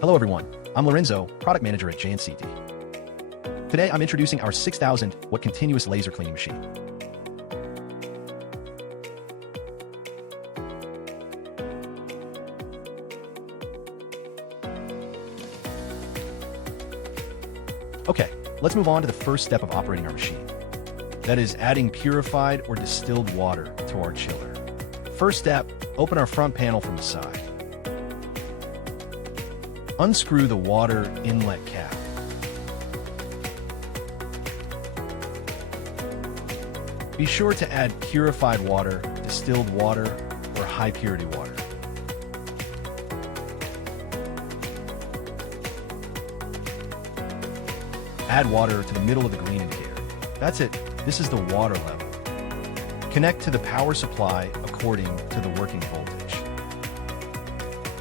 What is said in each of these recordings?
Hello everyone, I'm Lorenzo, Product Manager at JNCT. Today I'm introducing our 6000 watt continuous laser cleaning machine. Okay, let's move on to the first step of operating our machine. That is adding purified or distilled water to our chiller. First step, open our front panel from the side. Unscrew the water inlet cap. Be sure to add purified water, distilled water, or high purity water. Add water to the middle of the green indicator. That's it. This is the water level. Connect to the power supply according to the working voltage.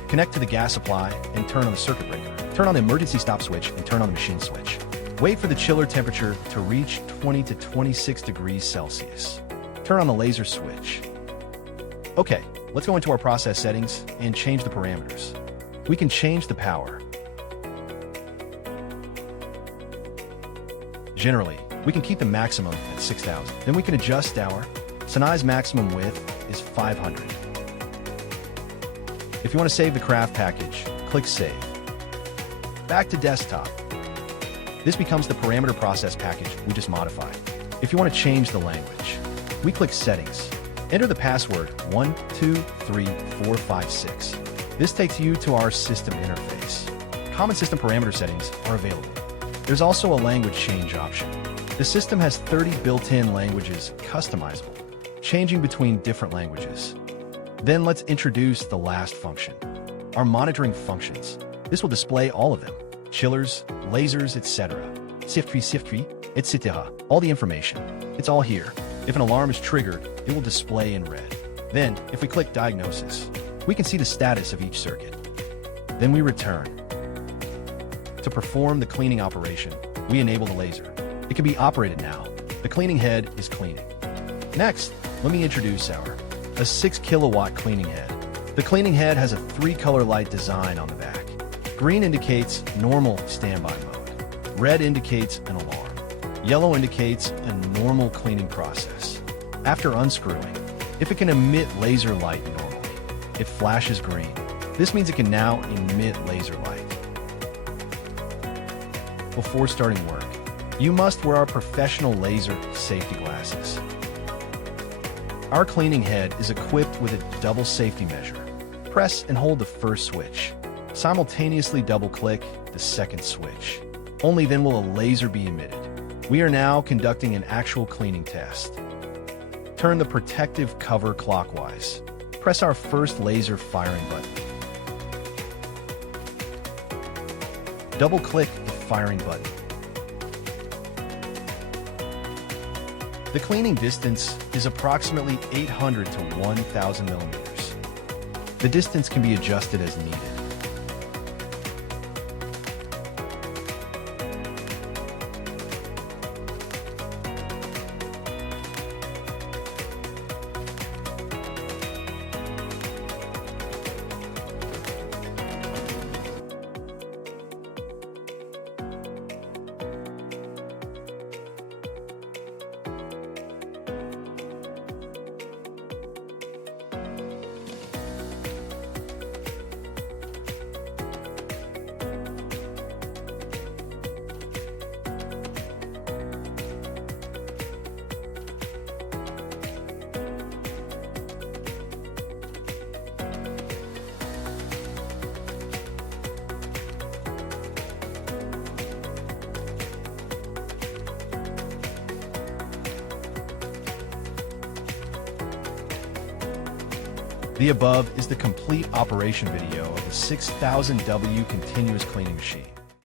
Connect to the gas supply and turn on the circuit breaker. Turn on the emergency stop switch and turn on the machine switch. Wait for the chiller temperature to reach 20 to 26 degrees Celsius. Turn on the laser switch. Okay, let's go into our process settings and change the parameters. We can change the power. Generally, we can keep the maximum at 6,000. Then we can adjust our size maximum width is 500. If you want to save the craft package, click Save. Back to desktop. This becomes the parameter process package we just modified. If you want to change the language, we click Settings. Enter the password 123456. This takes you to our system interface. Common system parameter settings are available. There's also a language change option. The system has 30 built-in languages customizable, changing between different languages. Then let's introduce the last function, our monitoring functions. This will display all of them, chillers, lasers, etc. Circuit, etc. All the information. It's all here. If an alarm is triggered, it will display in red. Then, if we click Diagnosis, we can see the status of each circuit. Then we return. To perform the cleaning operation, we enable the laser. It can be operated now. The cleaning head is cleaning. Next, let me introduce a 6 kilowatt cleaning head. The cleaning head has a 3-color light design on the back. Green indicates normal standby mode. Red indicates an alarm. Yellow indicates a normal cleaning process. After unscrewing, if it can emit laser light normally, it flashes green. This means it can now emit laser light. Before starting work, you must wear our professional laser safety glasses. Our cleaning head is equipped with a double safety measure. Press and hold the first switch. Simultaneously double-click the second switch. Only then will a laser be emitted. We are now conducting an actual cleaning test. Turn the protective cover clockwise. Press our first laser firing button. Double-click the firing button. The cleaning distance is approximately 800 to 1,000 millimeters. The distance can be adjusted as needed. The above is the complete operation video of the 6000W continuous cleaning machine.